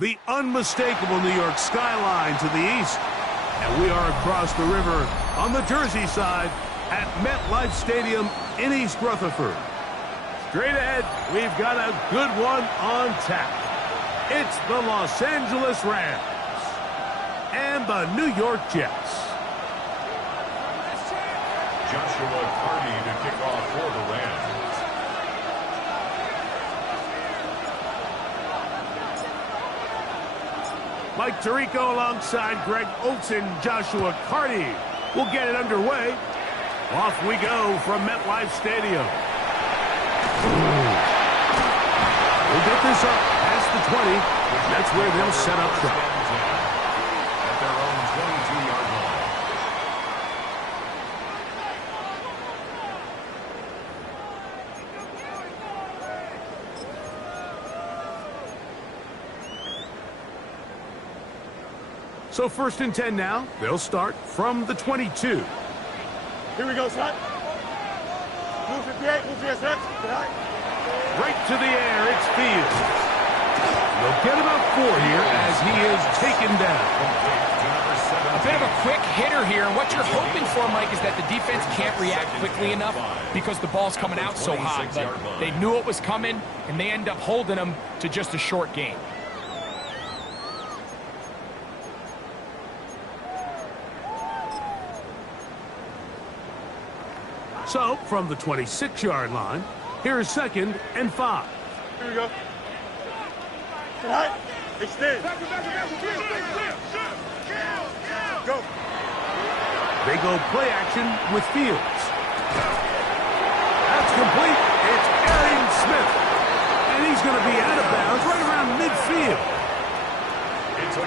The unmistakable New York skyline to the east. And we are across the river on the Jersey side at MetLife Stadium in East Rutherford. Straight ahead, we've got a good one on tap. It's the Los Angeles Rams and the New York Jets. Joshua Carty to kick off for the Rams. Mike Tirico alongside Greg Olsen. Joshua Carty will get it underway. Off we go from MetLife Stadium. We'll get this up past the 20. That's where they'll set up shop. At their own 22-yard line. So 1st and 10 now. They'll start from the 22. Here we go, son. Move 58, move 58, Right to the air, it's Fields. They'll get about 4 here as he is taken down. A bit of a quick hitter here, and what you're hoping for, Mike, is that the defense can't react quickly enough because the ball's coming out so hot. But they knew it was coming, and they end up holding them to just a short gain. So, from the 26-yard line, here is 2nd and 5. Here we go. Right. Extend. Go. They go play action with Fields. That's complete. It's Arian Smith. And he's going to be out of bounds right around midfield.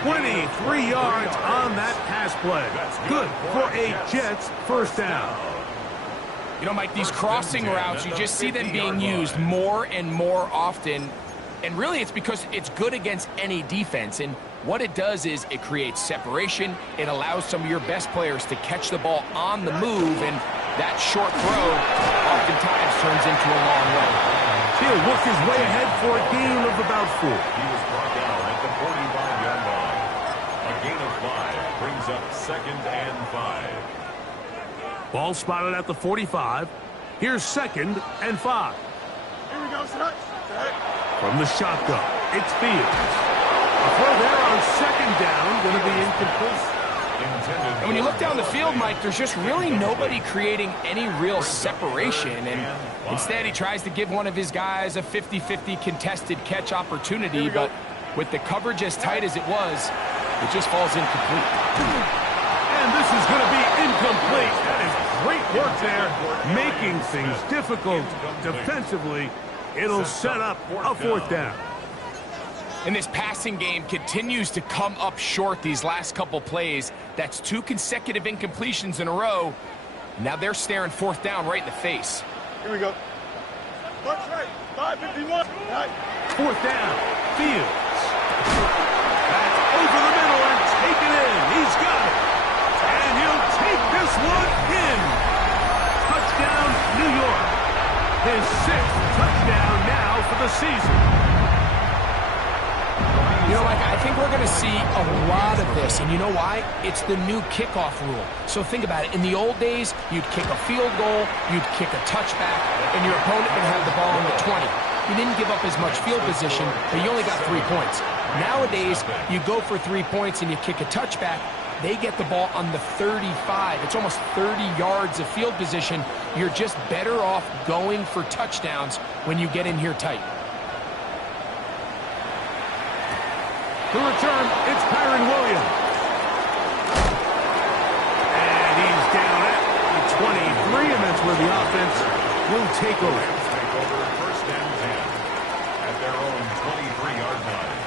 23 yards on that pass play. Good for a Jets first down. You know, Mike, these crossing routes, you just see them being used more and more often. And really, it's because it's good against any defense. And what it does is it creates separation. It allows some of your best players to catch the ball on the move. And that short throw oftentimes turns into a long run. He'll work his way ahead for a gain of about 4. He was brought down at the 45-yard line. A gain of 5 brings up 2nd and 5. Ball spotted at the 45. Here's 2nd and 5. Here we go, son. From the shotgun, it's Fields. A throw there on 2nd down, going to be incomplete. And when you look down the field, Mike, there's just really nobody creating any real separation. And instead, he tries to give one of his guys a 50-50 contested catch opportunity. But with the coverage as tight as it was, it just falls incomplete. And this is going to be incomplete. That is great work there, making things difficult defensively. It'll set up a 4th down. And this passing game continues to come up short these last couple plays. That's 2 consecutive incompletions in a row. Now they're staring 4th down right in the face. Here we go. March right. 551. Right. 4th down. Fields. That's over the middle and taken in. He's got it. And he'll take this one in. Touchdown, New York. His 6th touchdown now for the season. You know, I think we're going to see a lot of this, and you know why? It's the new kickoff rule. So think about it. In the old days, you'd kick a field goal, you'd kick a touchback, and your opponent would have the ball on the 20. You didn't give up as much field position, but you only got 3 points. Nowadays, you go for 3 points and you kick a touchback, they get the ball on the 35. It's almost 30 yards of field position. You're just better off going for touchdowns when you get in here tight. To return, it's Kyron Williams. And he's down at the 23, and that's where the offense will take over. Take over 1st and 10 at their own 23-yard line.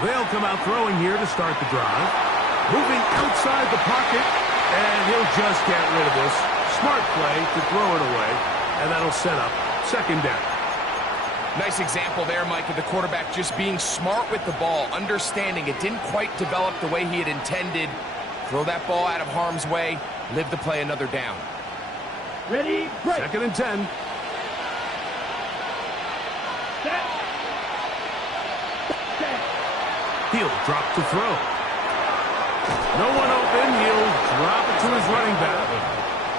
They'll come out throwing here to start the drive. Moving outside the pocket. And he'll just get rid of this. Smart play to throw it away. And that'll set up 2nd down. Nice example there, Mike, of the quarterback just being smart with the ball, understanding it didn't quite develop the way he had intended. Throw that ball out of harm's way, live to play another down. Ready, break. 2nd and 10. He'll drop to throw. No one open. He'll drop it to his running back.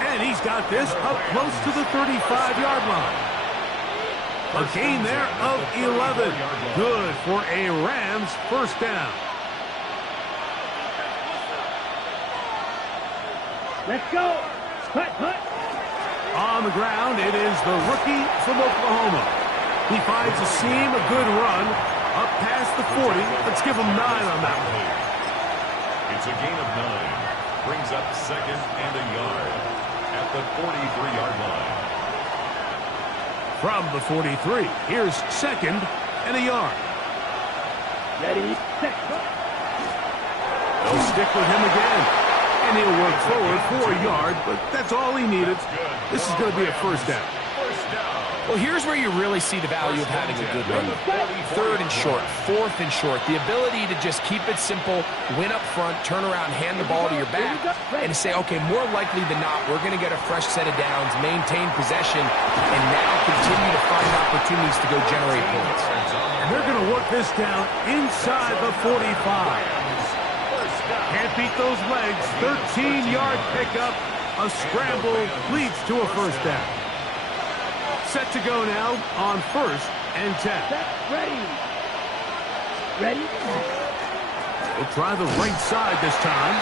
And he's got this up close to the 35-yard line. A gain there of 11. Good for a Rams 1st down. Let's go. Hut. On the ground, it is the rookie from Oklahoma. He finds a seam, a good run, up past the 40. Let's give him 9 on that one. It's a gain of 9. Brings up 2nd and a yard at the 43-yard line. From the 43, here's 2nd and a yard. Ready, set. They'll stick with him again. And he'll work forward for a yard, but that's all he needed. This is going to be a 1st down. Well, here's where you really see the value of having a good run. 3rd and short, 4th and short. The ability to just keep it simple, win up front, turn around, hand the ball to your back, and say, okay, more likely than not, we're going to get a fresh set of downs, maintain possession, and now continue to find opportunities to go generate points. And they're going to work this down inside the 45. Can't beat those legs. 13-yard pickup. A scramble leads to a 1st down. Set to go now on 1st and 10. Ready. He'll try the right side this time.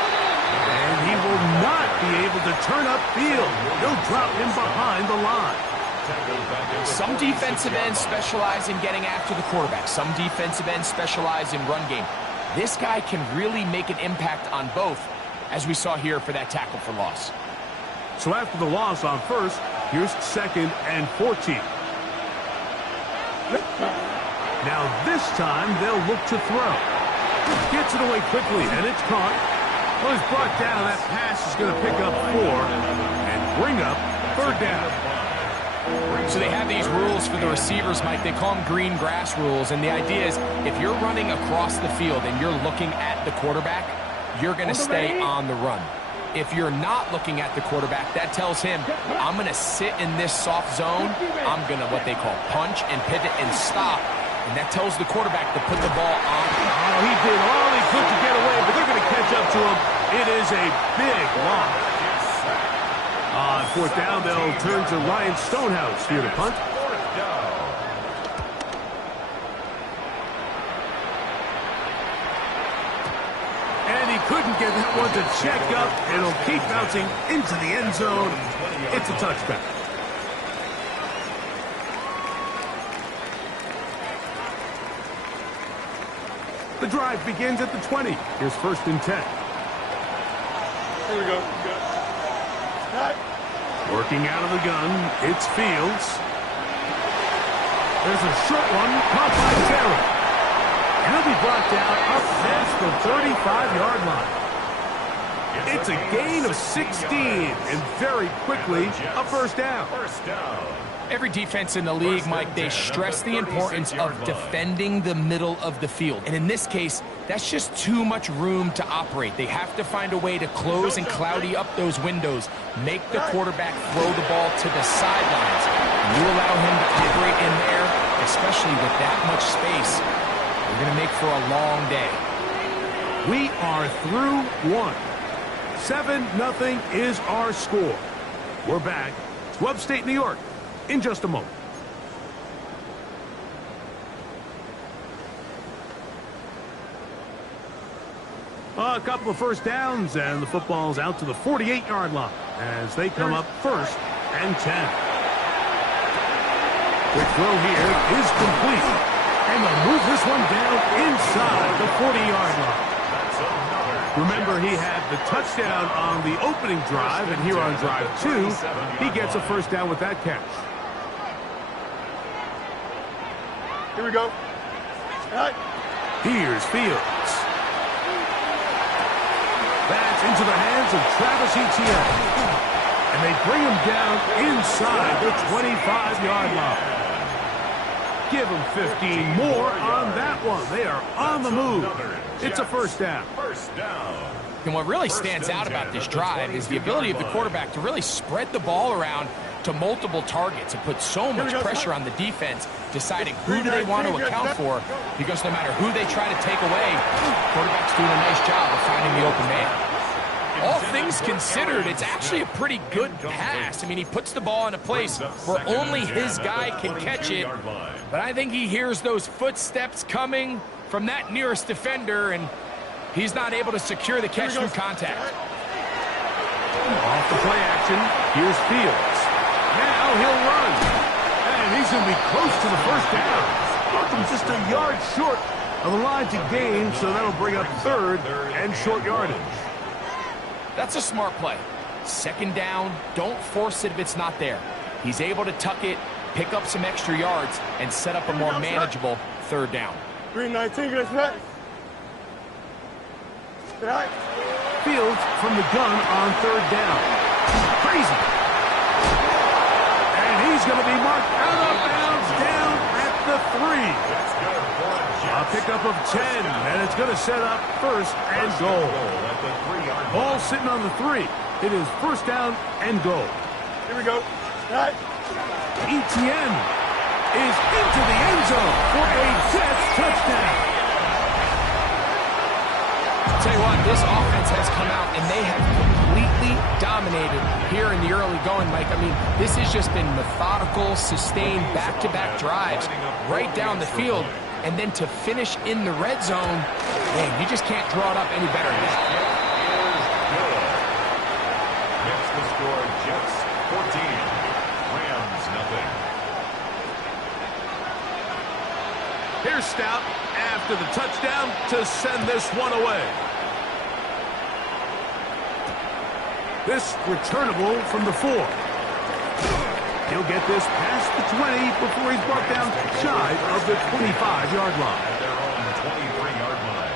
And he will not be able to turn upfield. He'll drop him behind the line. Some defensive ends specialize in getting after the quarterback. Some defensive ends specialize in run game. This guy can really make an impact on both, as we saw here for that tackle for loss. So after the loss on 1st, here's 2nd and 14. Now this time they'll look to throw. Gets it away quickly, and it's caught. Well, it's brought down. That pass is going to pick up 4 and bring up 3rd down. So they have these rules for the receivers, Mike. They call them green grass rules, and the idea is if you're running across the field and you're looking at the quarterback, you're going to stay on the run. If you're not looking at the quarterback, that tells him, I'm going to sit in this soft zone. I'm going to what they call punch and pivot and stop. And that tells the quarterback to put the ball on. Oh, he did all he could to get away, but they're going to catch up to him. It is a big loss. On 4th down, they'll turn to Ryan Stonehouse here to punt. And he couldn't get that one to check up. It'll keep bouncing into the end zone. It's a touchback. The drive begins at the 20. Here's 1st and 10. Here we go. Working out of the gun, it's Fields. There's a short one caught by Terry. And he'll be brought down up past the 35-yard line. It's a gain of 16, and very quickly, a first down. Every defense in the league, Mike, they stress the importance of defending the middle of the field. And in this case, that's just too much room to operate. They have to find a way to close and cloudy up those windows, make the quarterback throw the ball to the sidelines. You allow him to operate in there, especially with that much space, you're going to make for a long day. We are through one. 7-0 is our score. We're back to upstate New York in just a moment. A couple of first downs, and the football's out to the 48-yard line as they come up 1st and 10. Quick throw here is complete. And they'll move this one down inside the 40-yard line. Remember, he had the touchdown on the opening drive, and here on drive 2, he gets a first down with that catch. Here we go. All right. Here's Fields. That's into the hands of Travis Etienne. And they bring him down inside the 25-yard line. Give them 15 more on that one. They are on the move. It's a first down. And what really stands out about this drive is the ability of the quarterback to really spread the ball around to multiple targets and put so much pressure on the defense, deciding who do they want to account for, because no matter who they try to take away, the quarterback's doing a nice job of finding the open man. All things considered, it's actually a pretty good pass. I mean, he puts the ball in a place where only his guy can catch it. But I think he hears those footsteps coming from that nearest defender, and he's not able to secure the catch through contact. Off the play action, here's Fields. Now he'll run. And he's going to be close to the first down. Welcome just a yard short of the line to gain, so that'll bring up 3rd and short yardage. That's a smart play. 2nd down, don't force it if it's not there. He's able to tuck it, pick up some extra yards, and set up a more manageable 3rd down. 319, get us back. All right. Fields from the gun on 3rd down. Crazy. And he's going to be marked out of bounds down at the 3. A pickup of 10, and it's going to set up 1st and goal. Ball sitting on the 3. It is 1st down and goal. Here we go. All right. Etienne is into the end zone for a Jets touchdown. Tell you what, this offense has come out, and they have completely dominated here in the early going, Mike. I mean, this has just been methodical, sustained, back-to-back drives right down the field. And then to finish in the red zone, man, you just can't draw it up any better than that. Makes the score Jets 14, Rams nothing. Here's Stout after the touchdown to send this one away. This returnable from the 4. He'll get this past the 20 before he's brought down shy of the 25-yard line. At their own 23-yard line.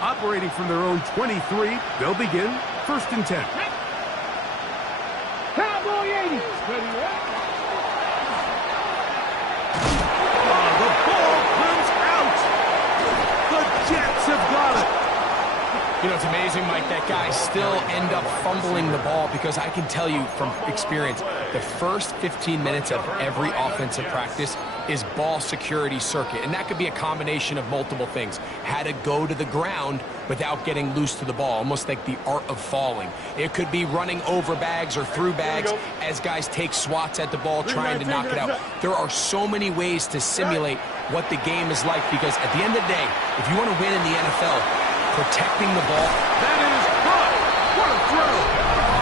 Operating from their own 23, they'll begin 1st and 10. Cowboy 80. Ready, right? The ball comes out. The Jets have got it. You know, it's amazing, Mike, that guys still end up fumbling the ball, because I can tell you from experience, the first 15 minutes of every offensive practice is ball security circuit, and that could be a combination of multiple things. How to go to the ground without getting loose to the ball, almost like the art of falling. It could be running over bags or through bags as guys take swats at the ball trying to knock it out. There are so many ways to simulate what the game is like, because at the end of the day, if you want to win in the NFL, protecting the ball. That is good. What a throw.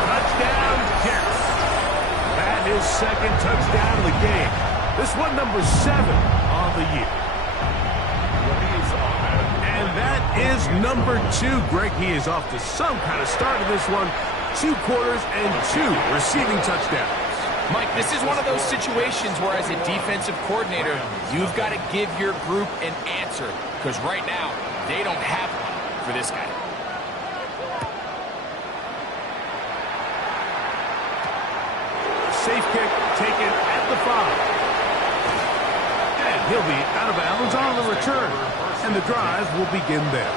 Touchdown, Jets. That his second touchdown of the game. This one number 7 on the year. And that is number 2. Greg, he is off to some kind of start in this one. 2 quarters and 2 receiving touchdowns. Mike, this is one of those situations where as a defensive coordinator, you've got to give your group an answer. Because right now, they don't have one for this guy. Safe kick taken at the 5. And he'll be out of bounds on the return. And the drive will begin there.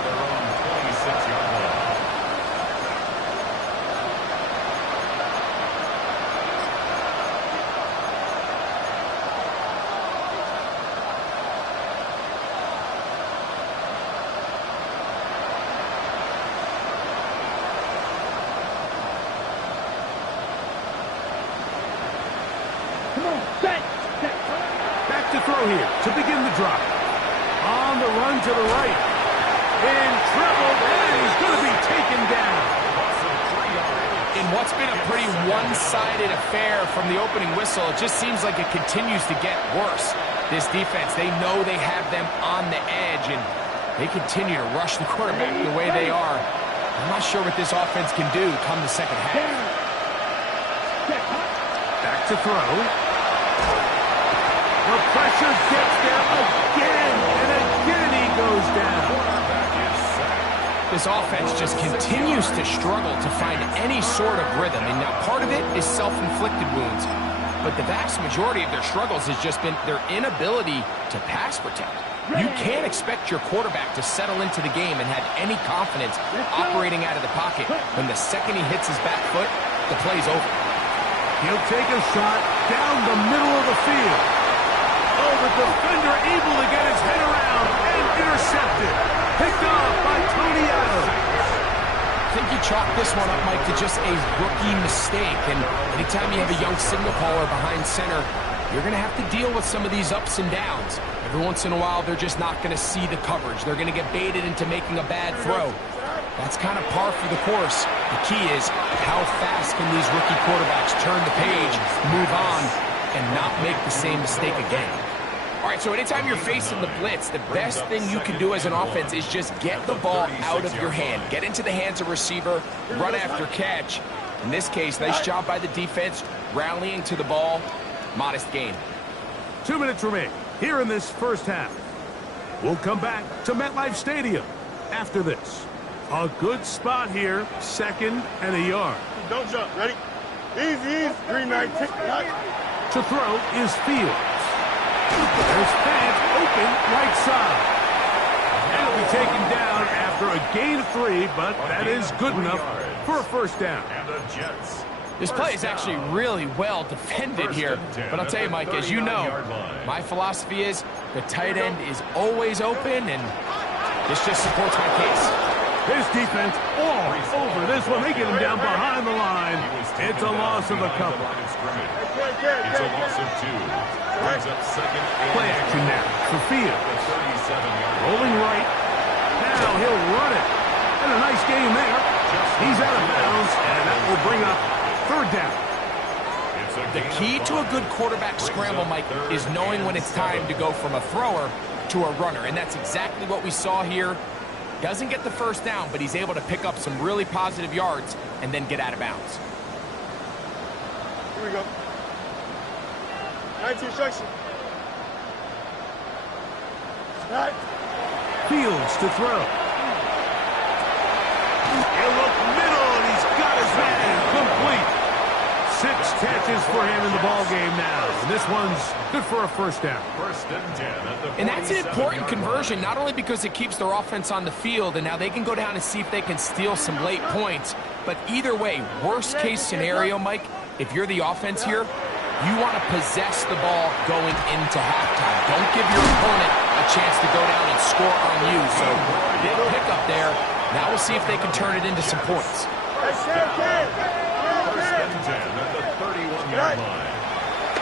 Back to throw here to begin the drive. On the run to the right. In trouble, and he's going to be taken down. In what's been a pretty one-sided affair from the opening whistle, it just seems like it continues to get worse. This defense, they know they have them on the edge, and they continue to rush the quarterback the way they are. I'm not sure what this offense can do come the second half. Back to throw. The pressure gets there again, and again he goes down. This offense just continues to struggle to find any sort of rhythm. And now part of it is self-inflicted wounds. But the vast majority of their struggles has just been their inability to pass protect. You can't expect your quarterback to settle into the game and have any confidence operating out of the pocket when the second he hits his back foot, the play's over. He'll take a shot down the middle of the field. Oh, the defender able to get his head around and intercepted. Picked off by Tony Adams. I think you chalk this one up, Mike, to just a rookie mistake. And anytime you have a young signal caller behind center, you're going to have to deal with some of these ups and downs. Every once in a while, they're just not going to see the coverage. They're going to get baited into making a bad throw. That's kind of par for the course. The key is how fast can these rookie quarterbacks turn the page, move on, and not make the same mistake again. All right, so anytime you're facing the blitz, the best thing you can do as an offense is just get the ball out of your hand. Get into the hands of receiver, run after catch. In this case, nice job by the defense, rallying to the ball. Modest gain. 2 minutes remain here in this first half. We'll come back to MetLife Stadium after this. A good spot here, 2nd and a yard. Don't jump. Ready? Easy. 3-9. To throw is Fields. There's fans open right side. And it'll be taken down after a gain of 3, but that is good enough for a first down. And the Jets. This play is actually really well defended here. But I'll tell you, Mike, as you know, my philosophy is the tight end is always open, and this just supports my case. His defense all over this one. They get him down behind the line. It's a loss of a couple. It's a loss of 2. Brings up 2nd and Play action now for Fields. Rolling right. Now he'll run it. And a nice game there. He's out of bounds, and that will bring up 3rd down. The key to a good quarterback scramble, Mike, is knowing when it's time to go from a thrower to a runner. And that's exactly what we saw here. Doesn't get the first down, but he's able to pick up some really positive yards and then get out of bounds. Here we go. 19 instruction. Right. Fields to throw. He'll look middle, and he's got his man complete. 6 catches for him in the ball game now. And this one's good for a first down. 1st and 10 at the And that's an important conversion, not only because it keeps their offense on the field, and now they can go down and see if they can steal some late points. But either way, worst case scenario, Mike, if you're the offense here, you want to possess the ball going into halftime. Don't give your opponent a chance to go down and score on you. So big pickup there. Now we'll see if they can turn it into some points. 1st and 10 at the 31-yard line.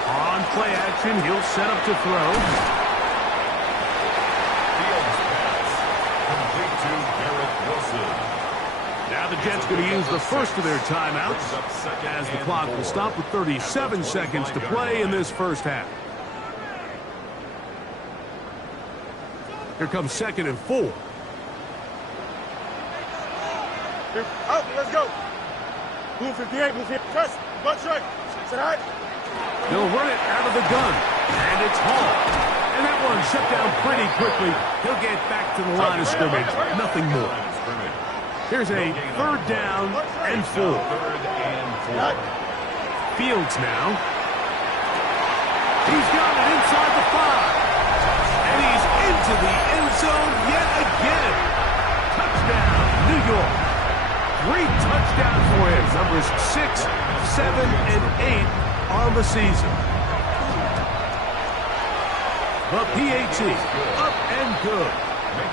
On play action, he'll set up to throw. Fields pass. Complete to Garrett Wilson. Now the the Jets going to use the first of their timeouts as the clock will stop with 37 seconds to play in this first half. Here comes 2nd and 4. Out, let's go. Move 58, move here. Trust, butt strike. Sit high. They'll run it out of the gun, and it's Hall. And that one shut down pretty quickly. He'll get back to the line of scrimmage, nothing more. Here's a 3rd down and 4. Fields now. He's got it inside the 5. And he's into the end zone yet again. Touchdown, New York. 3 touchdowns for him. Numbers 6, 7, and 8 on the season. The PAT, up and good.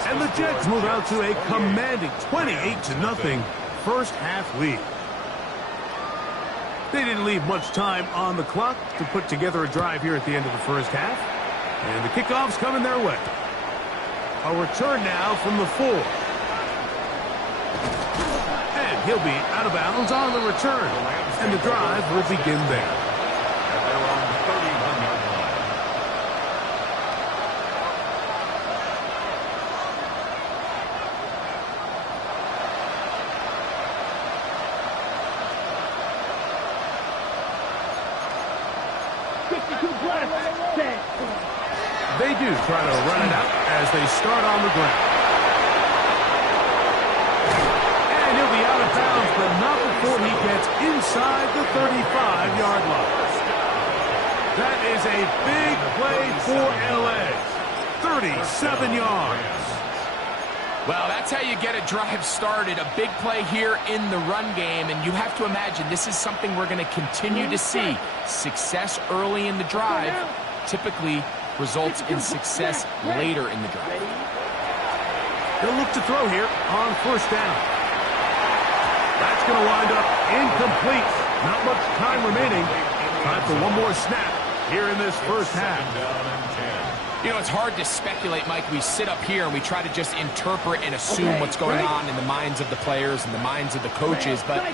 And the Jets move out to a commanding 28-0 first half lead. They didn't leave much time on the clock to put together a drive here at the end of the first half. And the kickoff's coming their way. A return now from the 4. And he'll be out of bounds on the return. And the drive will begin there. They do try to run it out as they start on the ground. And he'll be out of bounds, but not before he gets inside the 35-yard line. That is a big play for L.A. 37 yards. Well, that's how you get a drive started. A big play here in the run game, and you have to imagine this is something we're going to continue to see. Success early in the drive typically results in success later in the drive. They'll look to throw here on 1st down. That's going to wind up incomplete. Not much time remaining. Time for one more snap here in this first half. You know, it's hard to speculate, Mike. We sit up here and we try to just interpret and assume what's going on in the minds of the players and the minds of the coaches, but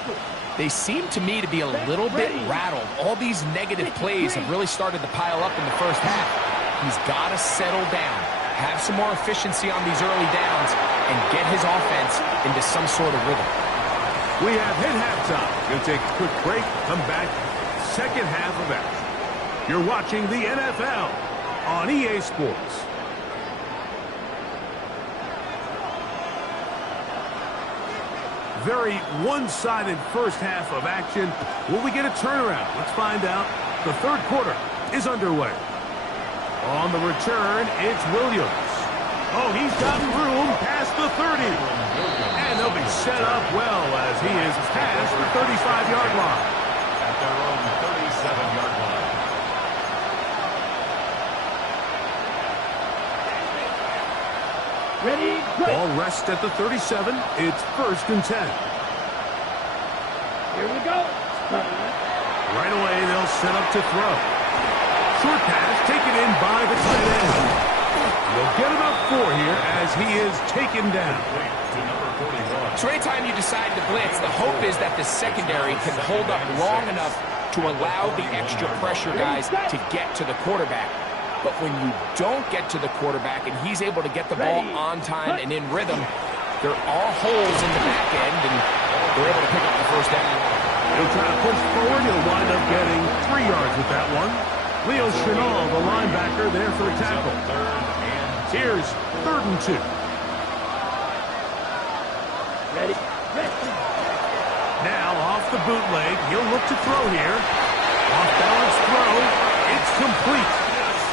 they seem to me to be a little bit rattled. All these negative plays have really started to pile up in the first half. He's got to settle down, have some more efficiency on these early downs, and get his offense into some sort of rhythm. We have hit halftime. We'll take a quick break, come back, second half of action. You're watching the NFL on EA Sports. Very one-sided first half of action. Will we get a turnaround? Let's find out. The 3rd quarter is underway. On the return, it's Williams. Oh, he's gotten room past the 30. And they'll be set up well as he is past the 35-yard line. At their own 37-yard line. Ready, go. Ball rests at the 37. It's 1st and 10. Here we go. Right away, they'll set up to throw. Short pass taken in by the tight end. They'll get him up 4 here as he is taken down. So anytime you decide to blitz, the hope is that the secondary can hold up long enough to allow the extra pressure guys to get to the quarterback. But when you don't get to the quarterback and he's able to get the ball on time and in rhythm, there are holes in the back end, and they're able to pick up the 1st down. He'll try to push forward. He'll wind up getting 3 yards with that one. Leo Chenal, the linebacker, there for the tackle. Here's 3rd and 2. Ready. Now off the bootleg, he'll look to throw here. Off balance throw. It's complete.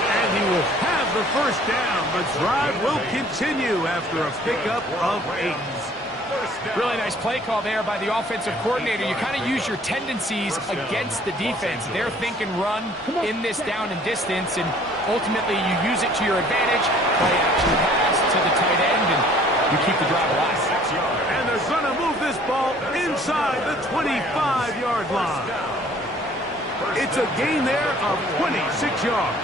And he will have the 1st down. The drive will continue after a pickup of 8. Really nice play call there by the offensive coordinator. You kind of use your tendencies against the defense. They're thinking run in this down and distance, and ultimately you use it to your advantage. Play action pass to the tight end, and you keep the drive alive. And they're going to move this ball inside the 25-yard line. It's a gain there of 26 yards.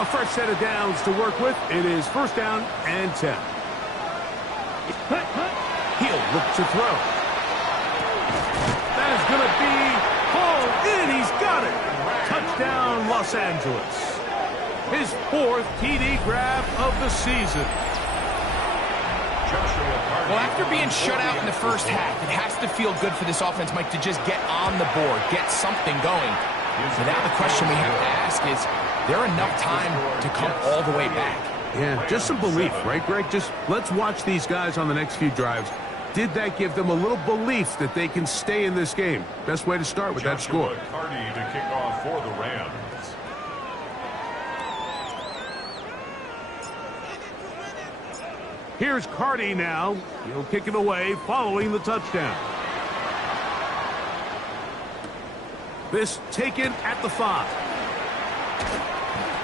A fresh set of downs to work with. It is 1st down and 10. He'll look to throw. That is going to be hauled in. He's got it. Touchdown, Los Angeles. His 4th TD grab of the season. Well, after being shut out in the first half, it has to feel good for this offense, Mike, to just get on the board, get something going. So now the question we have to ask is there enough time to come all the way back? Yeah, just some belief, right, Greg? Just let's watch these guys on the next few drives. Did that give them a little belief that they can stay in this game? Best way to start with that score. Carty to kick off for the Rams. Here's Carty now. He'll kick it away following the touchdown. This taken at the 5.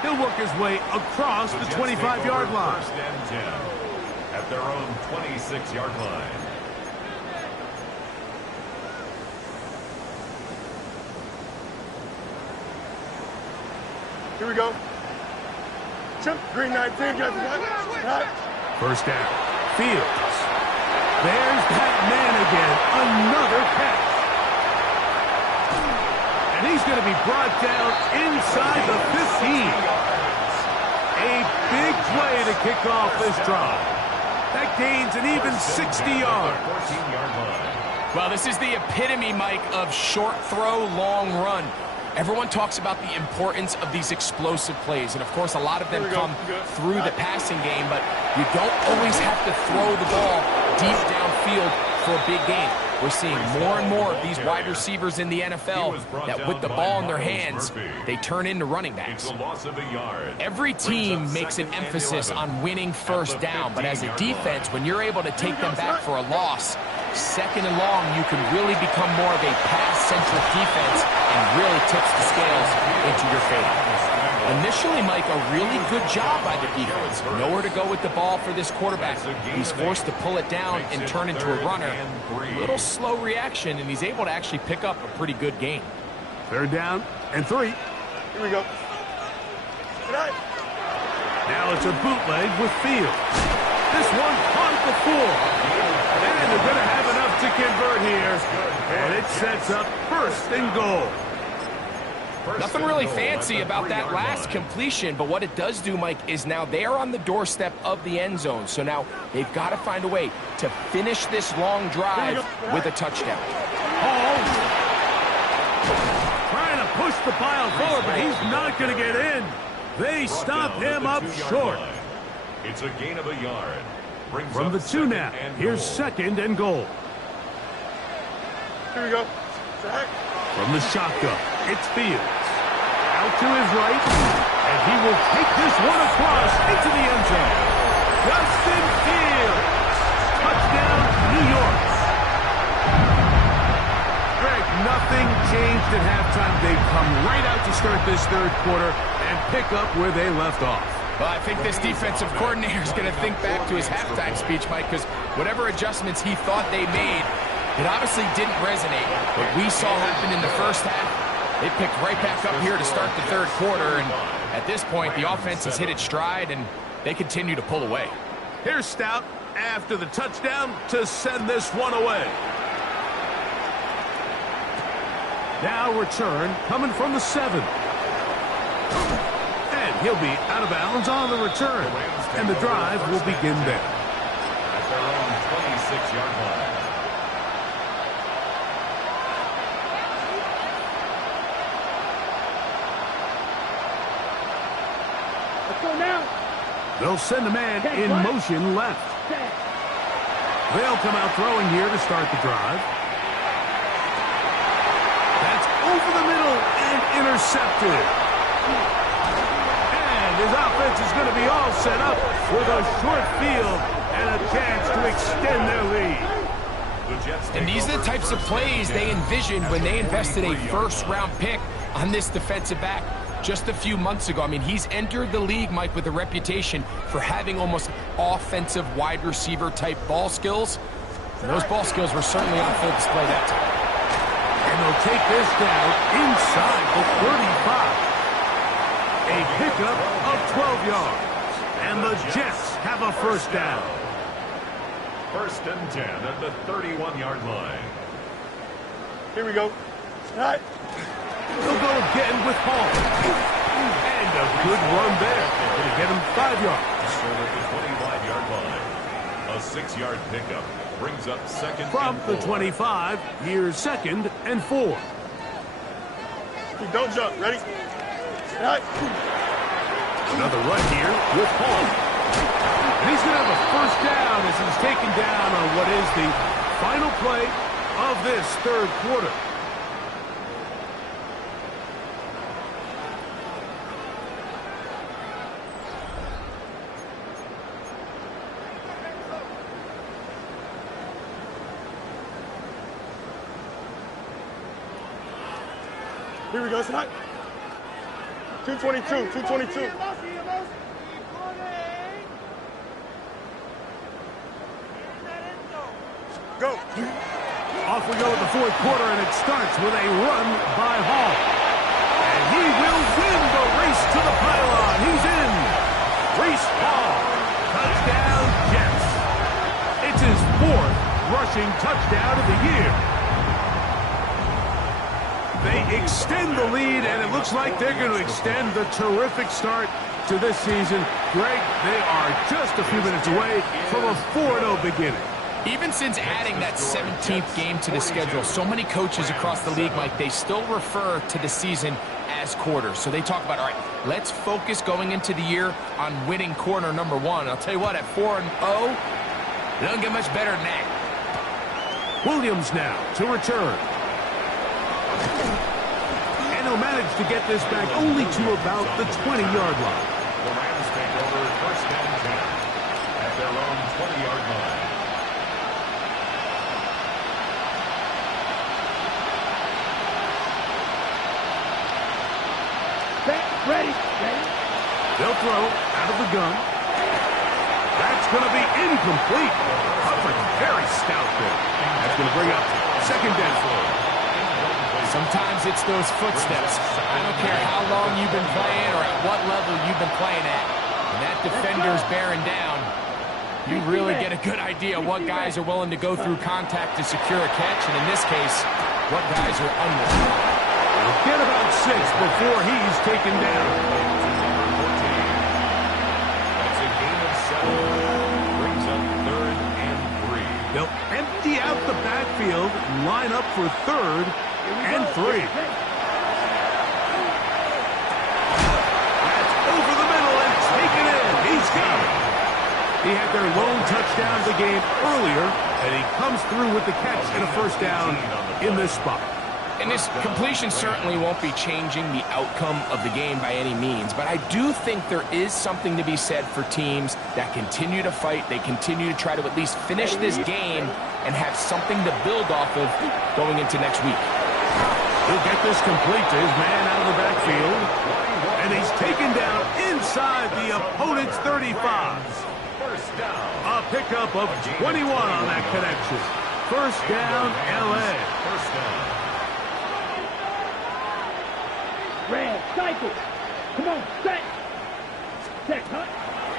He'll work his way across the 25-yard line. First and 10 at their own 26-yard line. Here we go. Chip, green 19, got the First down. Fields. There's that man again. Another catch. And he's going to be brought down inside the 15. A big play to kick off this drive. That gains an even 60 yards. 14-yard line. Well, this is the epitome, Mike, of short throw, long run. Everyone talks about the importance of these explosive plays, and of course a lot of them come through the passing game, but you don't always have to throw the ball deep downfield for a big game. We're seeing more and more of these wide receivers in the NFL that with the ball in their hands, they turn into running backs. Every team makes an emphasis on winning first down, but as a defense, when you're able to take them back for a loss, second and long, you can really become more of a pass-centric defense and really tips the scales into your favor. Initially, Mike, a really good job by the defense. Nowhere to go with the ball for this quarterback. He's forced to pull it down and turn into a runner. A little slow reaction, and he's able to actually pick up a pretty good gain. Third down and 3. Here we go. Now it's a bootleg with Fields. This one caught before. And they're going to have enough to convert here. And it sets up 1st and goal. Nothing really fancy about that last completion, but what it does do, Mike, is now they are on the doorstep of the end zone. So now they've got to find a way to finish this long drive with a touchdown. Hall trying to push the pile forward, but he's not going to get in. They stop him up short. It's a gain of a yard. From the 2 now, here's 2nd and goal. Here we go. Zach. From the shotgun, it's Fields. Out to his right, and he will take this one across into the end zone. Justin Fields. Touchdown, New York. Greg, nothing changed at halftime. They come right out to start this 3rd quarter and pick up where they left off. Well, I think this defensive coordinator is going to think back to his halftime speech, Mike, because whatever adjustments he thought they made, it obviously didn't resonate. What we saw happen in the first half, they picked right back up here to start the 3rd quarter, and at this point, the offense has hit its stride, and they continue to pull away. Here's Stout after the touchdown to send this one away. Now return coming from the 7. He'll be out of bounds on the return, and the drive will begin there. At their own 26-yard line. Let's go now. They'll send a man in motion left. They'll come out throwing here to start the drive. That's over the middle and intercepted. His offense is going to be all set up with a short field and a chance to extend their lead. And these are the types of plays they envisioned when they invested a 1st-round pick on this defensive back just a few months ago. I mean, he's entered the league, Mike, with a reputation for having almost offensive wide receiver type ball skills. And those ball skills were certainly on full display that time. And they'll take this down inside the 35. A pickup of 12 yards. And the Jets have a 1st down. First and 10 at the 31-yard line. Here we go. Snap. He'll go again with Hall. And a good run there. Gonna get him 5 yards. So at the 25-yard line. A 6-yard pickup brings up second From and the 4. 25, here's 2nd and 4. Don't jump. Ready? Snap. Another run here with Hall. And he's going to have a first down as he's taken down on what is the final play of this third quarter. Here we go. Snap. 222. 222. Go. Off we go with the fourth quarter, and it starts with a run by Hall. And he will win the race to the pylon. He's in. Reese Hall. Touchdown, Jets. It's his 4th rushing touchdown of the year. They extend the lead, and it looks like they're going to extend the terrific start to this season. Greg, they are just a few minutes away from a 4-0 beginning. Even since adding that 17th game to the schedule, so many coaches across the league, Mike, they still refer to the season as quarters. So they talk about, all right, let's focus going into the year on winning quarter number 1. I'll tell you what, at 4-0, it doesn't get much better than that. Williams now to return. And he'll manage to get this back only to about the 20-yard line. The Rams take over first and 10 at their own 20-yard line. Ready. They'll throw out of the gun. That's going to be incomplete. Covered very stout there. That's going to bring up 2nd and 4. Sometimes it's those footsteps. I don't care how long you've been playing or at what level you've been playing at. When that defender's bearing down, you really get a good idea what guys are willing to go through contact to secure a catch, and in this case, what guys are unwilling. He'll get about 6 before he's taken down. That's a gain of 7. Brings up 3rd and 3. They'll empty out the backfield, line up for 3rd and 3. That's over the middle and taken in. He's got it. He had their lone touchdown of the game earlier, and he comes through with the catch and a first down in this spot. And this completion certainly won't be changing the outcome of the game by any means, but I do think there is something to be said for teams that continue to fight. They continue to try to at least finish this game and have something to build off of going into next week. He'll get this complete to his man out of the backfield, and he's taken down inside the opponent's 35. First down. A pickup of 21 on that connection. First down, L.A. First down. Red, cycle. Come on, set. Set, cut.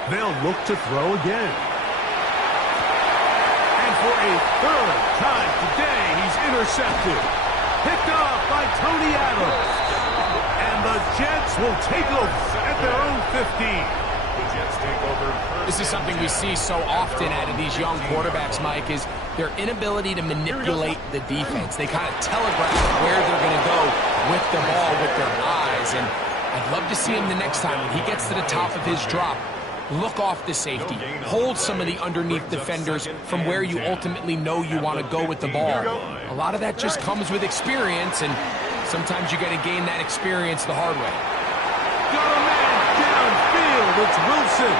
They'll look to throw again. And for a 3rd time today, he's intercepted. Picked off by Tony Adams. And the Jets will take over at their own 15. The Jets take over. This is something we see so often out of these young quarterbacks, Mike, is their inability to manipulate the defense. They kind of telegraph where they're going to go with the ball with their eyes. And I'd love to see him the next time when he gets to the top of his drop. Look off the safety. Hold some of the underneath defenders from where you ultimately know you want to go with the ball. A lot of that just comes with experience, and sometimes you got to gain that experience the hard way. Got a man downfield. It's Wilson.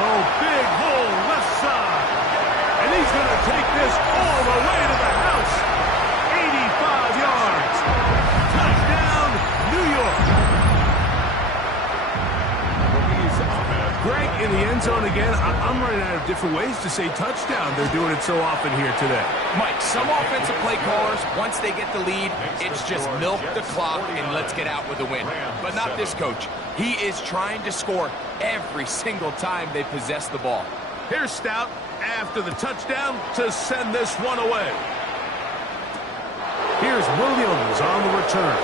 Oh, big hole left side. And he's going to take this all the way to the house. 85 yards. Touchdown, New York. Greg, in the end zone again. I'm running out of different ways to say touchdown. They're doing it so often here today. Mike, some offensive play callers, once they get the lead, it's just milk the clock and let's get out with a win. But not this coach. He is trying to score every single time they possess the ball. Here's Stout after the touchdown to send this one away. Here's Williams on the return.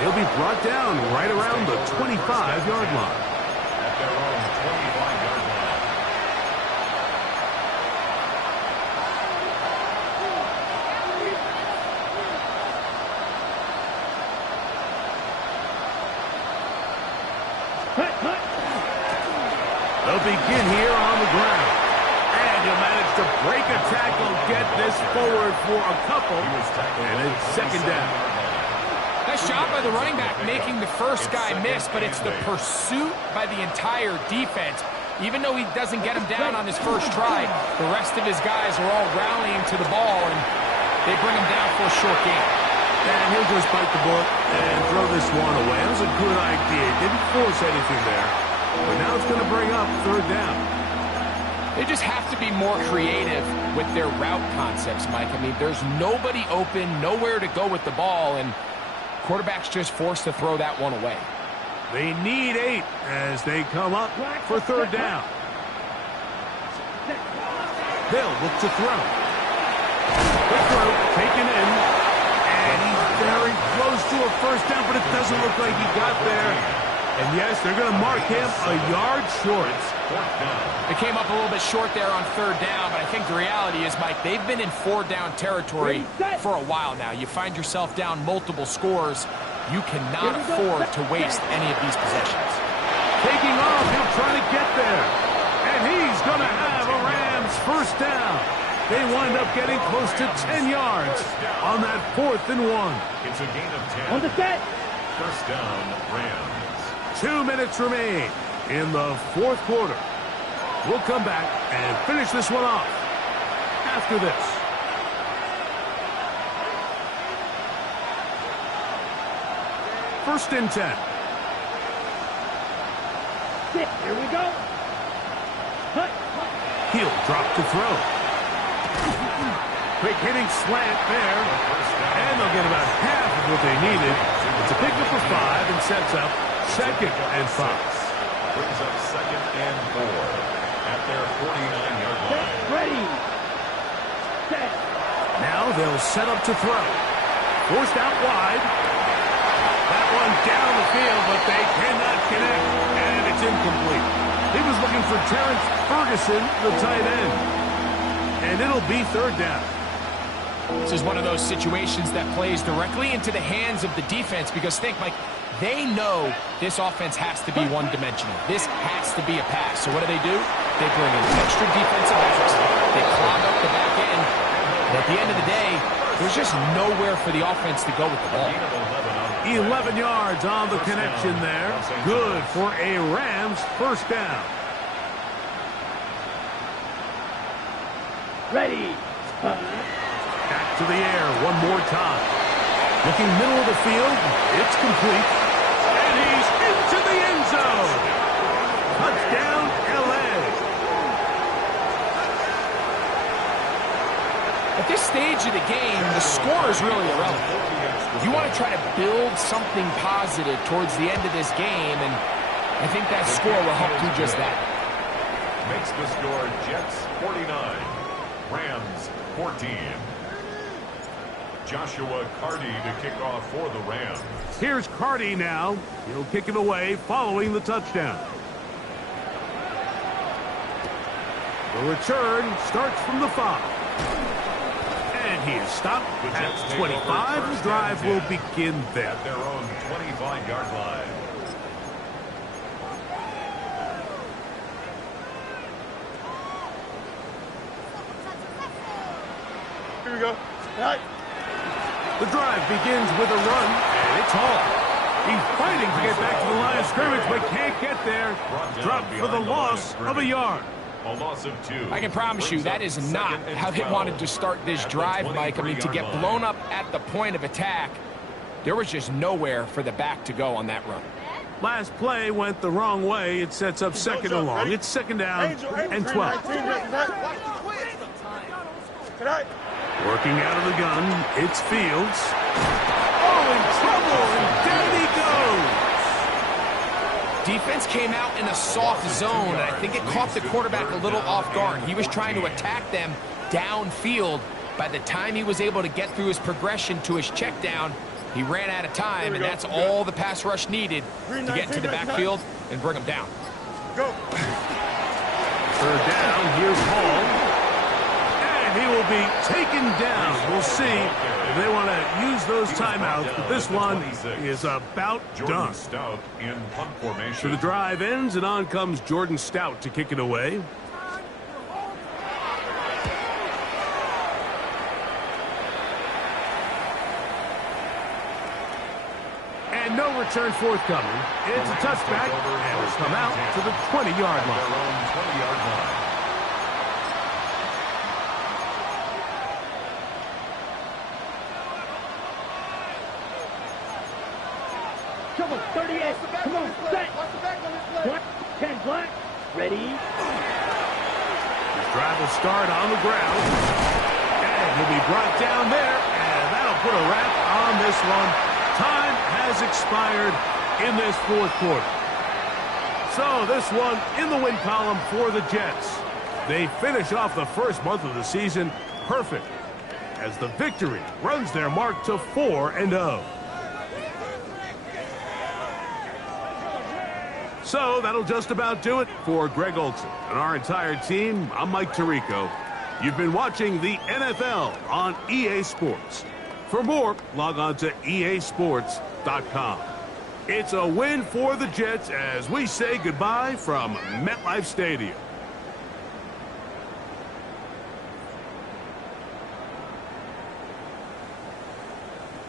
He'll be brought down right around the 25-yard line. At their own 25-yard line. They'll begin here on the ground. And he'll manage to break a tackle, get this forward for a couple, and it's second down. Nice job by the running back making the first guy miss, but it's the pursuit by the entire defense. Even though he doesn't get him down on his first try, the rest of his guys are all rallying to the ball, and they bring him down for a short gain. And he'll just bite the bullet and throw this one away. That was a good idea. Didn't force anything there. But now it's going to bring up third down. They just have to be more creative with their route concepts, Mike. I mean, there's nobody open, nowhere to go with the ball, and quarterback's just forced to throw that one away. They need 8 as they come up for third down. They'll look to throw. The throw taken in, and he's very close to a first down, but it doesn't look like he got there. And yes, they're going to mark him a yard short. They came up a little bit short there on third down, but I think the reality is, Mike, they've been in four-down territory for a while now. You find yourself down multiple scores. You cannot afford to waste any of these possessions. Taking off, he'll try to get there. And he's going to have a Rams first down. They wind up getting close to 10 yards on that 4th and 1. It's a gain of 10. On the set. First down, Rams. 2 minutes remain in the 4th quarter. We'll come back and finish this one off after this. First and 10. Here we go. Hut. He'll drop to throw. Quick hitting slant there. And they'll get about half of what they needed. It's a pickup of 5 and sets up second and 5. Brings up second and 4 at their 49-yard line. Ready. Set. Now they'll set up to throw. Forced out wide. That one down the field, but they cannot connect, and it's incomplete. He was looking for Terrence Ferguson, the tight end. And it'll be third down. This is one of those situations that plays directly into the hands of the defense because think, Mike, they know this offense has to be one-dimensional. This has to be a pass. So what do? They bring in extra defensive backs. They clog up the back end. And at the end of the day, there's just nowhere for the offense to go with the ball. 11 yards on the connection there. Good for a Rams first down. Ready. Back to the air one more time. Looking middle of the field. It's complete. And he's into the end zone. Touchdown, L.A. At this stage of the game, the score is really irrelevant. You want to try to build something positive towards the end of this game, and I think that score will help do just that. Makes the score Jets 49, Rams 14. Joshua Carty to kick off for the Rams. Here's Carty now. He'll kick it away following the touchdown. The return starts from the 5. And he is stopped at 25. The drive will begin there. At their own 25-yard line. Here we go. All right. The drive begins with a run, and it's Hall. He's fighting to get back to the line of scrimmage, but can't get there. Dropped for the loss of a yard. A loss of 2. I can promise you that is not how they wanted to start this drive, Mike. I mean, to get blown up at the point of attack, there was just nowhere for the back to go on that run. Last play went the wrong way. It sets up second and long. It's second down and 12. Working out of the gun, it's Fields. Oh, in trouble, and down he goes. defense came out in a soft zone, and I think it caught the quarterback a little off guard. He was trying to attack them downfield. By the time he was able to get through his progression to his check down, he ran out of time, and that's all the pass rush needed to get into the backfield and bring him down. Go. Third down, here's Hall. And he will be taken down. We'll see if they want to use those timeouts, but this one is about done. Stout in punt formation. So the drive ends, and on comes Jordan Stout to kick it away. And no return forthcoming. It's a touchback, and will come out to the 20-yard line. Their own 20-yard line. Come on, 38. Come on, set. Black, 10 black. Ready. His drive will start on the ground. And he'll be brought down there, and that'll put a wrap on this one. Time has expired in this fourth quarter. So this one in the win column for the Jets. They finish off the first month of the season perfect as the victory runs their mark to 4-0. So that'll just about do it for Greg Olson and our entire team. I'm Mike Tirico. You've been watching the NFL on EA Sports. For more, log on to easports.com. It's a win for the Jets as we say goodbye from MetLife Stadium.